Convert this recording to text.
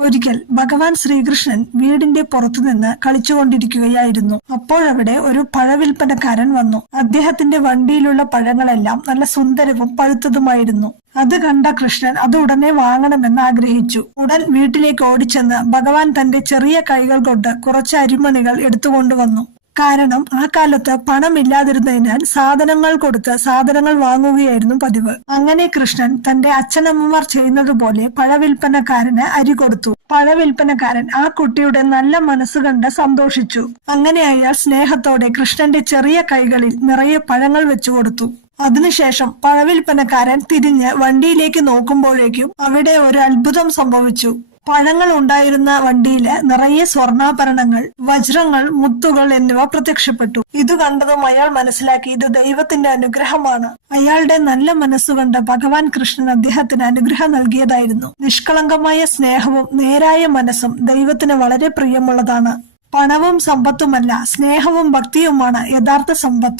ഒരിക്കൽ ഭഗവാൻ ശ്രീകൃഷ്ണൻ വീടിന്റെ പുറത്തുനിന്ന് കളിച്ചുകൊണ്ടിരിക്കുകയായിരുന്നു. അപ്പോഴവിടെ ഒരു പഴവിൽപ്പനക്കാരൻ വന്നു. അദ്ദേഹത്തിന്റെ വണ്ടിയിലുള്ള പഴങ്ങളെല്ലാം നല്ല സുന്ദരവും പഴുത്തതുമായിരുന്നു. അത് കണ്ട കൃഷ്ണൻ അത് ഉടനെ വാങ്ങണമെന്ന് ആഗ്രഹിച്ചു. ഉടൻ വീട്ടിലേക്ക് ഓടിച്ചെന്ന് ഭഗവാൻ തന്റെ ചെറിയ കൈകൾ കൊണ്ട് കുറച്ച് അരിമണികൾ എടുത്തുകൊണ്ടുവന്നു. കാരണം ആ കാലത്ത് പണമില്ലാതിരുന്നതിനാൽ സാധനങ്ങൾ കൊടുത്ത് സാധനങ്ങൾ വാങ്ങുകയായിരുന്നു പതിവ്. അങ്ങനെ കൃഷ്ണൻ തന്റെ അച്ഛനമ്മമാർ ചെയ്യുന്നത് പോലെ പഴവിൽപ്പനക്കാരന് അരി കൊടുത്തു. പഴവിൽപ്പനക്കാരൻ ആ കുട്ടിയുടെ നല്ല മനസ്സ് കണ്ട് സന്തോഷിച്ചു. അങ്ങനെ അയാൾ സ്നേഹത്തോടെ കൃഷ്ണന്റെ ചെറിയ കൈകളിൽ നിറയെ പഴങ്ങൾ വെച്ചു കൊടുത്തു. അതിനുശേഷം പഴവിൽപ്പനക്കാരൻ തിരിഞ്ഞ് വണ്ടിയിലേക്ക് നോക്കുമ്പോഴേക്കും അവിടെ ഒരു അത്ഭുതം സംഭവിച്ചു. പഴങ്ങൾ ഉണ്ടായിരുന്ന വണ്ടിയില് നിറയെ സ്വർണ്ണാഭരണങ്ങൾ, വജ്രങ്ങൾ, മുത്തുകൾ എന്നിവ പ്രത്യക്ഷപ്പെട്ടു. ഇത് കണ്ടതും അയാൾ മനസ്സിലാക്കി ഇത് ദൈവത്തിന്റെ അനുഗ്രഹമാണ്. അയാളുടെ നല്ല മനസ്സുകൊണ്ട് ഭഗവാൻ കൃഷ്ണൻ അദ്ദേഹത്തിന് അനുഗ്രഹം നൽകിയതായിരുന്നു. നിഷ്കളങ്കമായ സ്നേഹവും നേരായ മനസ്സും ദൈവത്തിന് വളരെ പ്രിയമുള്ളതാണ്. പണവും സമ്പത്തുമല്ല, സ്നേഹവും ഭക്തിയുമാണ് യഥാർത്ഥ സമ്പത്ത്.